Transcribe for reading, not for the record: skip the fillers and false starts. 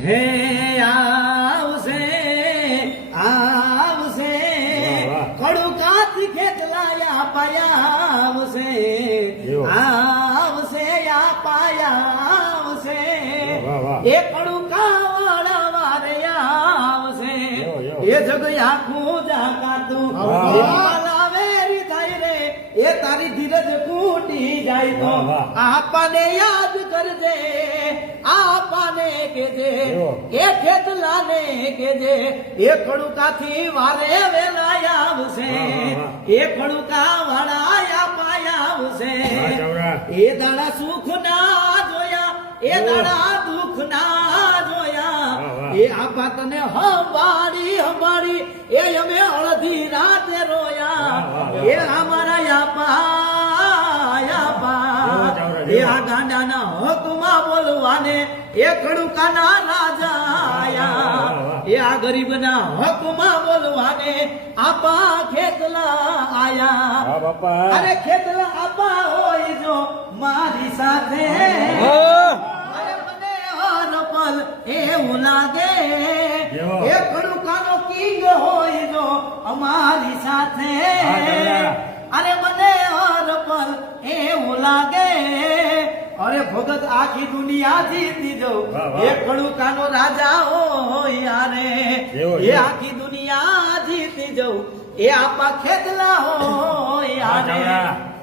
હે આવશે આવશે ખડુકાથી ખેતલાયા પાયા આવશે આવશે આ પાયા આવશે એ ખડુકા વાળા વારે આવશે એ જગ આખું જાકાતું લાવેરી થાય રે એ તારી ધીરજ ફૂટી જાય તો આપાને યાદ કરજે આપાને કેજે એ ખેતલાને કેજે એ ખડુકાથી વારે વેલા આવશે એ ખડુકા વાળા પાયા આવશે એ દાડા સુખ ના જોયા એ દાડા દુઃખ ના જોયા એ આપા તને હંભાળી એ અમે અડધી રાતે રોયા એ અમારા યાપા એ આ ગાંડાના હકમાં બોલવાને એ ખડુકાના રાજા આયા એ આ ગરીબના હકમાં બોલવાને આપા ખેતલા આયા અરે ખેતલા આપા હોય જો મારી સાથે એવું લાગે એ ખડુકાનો કિંગ હોય જો અમારી સાથે અરે મને હર પલ એવું લાગે અરે ભગત આખી દુનિયા જીતી દઉં એ ખડુકાનો રાજા હોય યારે એ આખી દુનિયા જીતી જવું એ આપા ખેતલા હોય યારે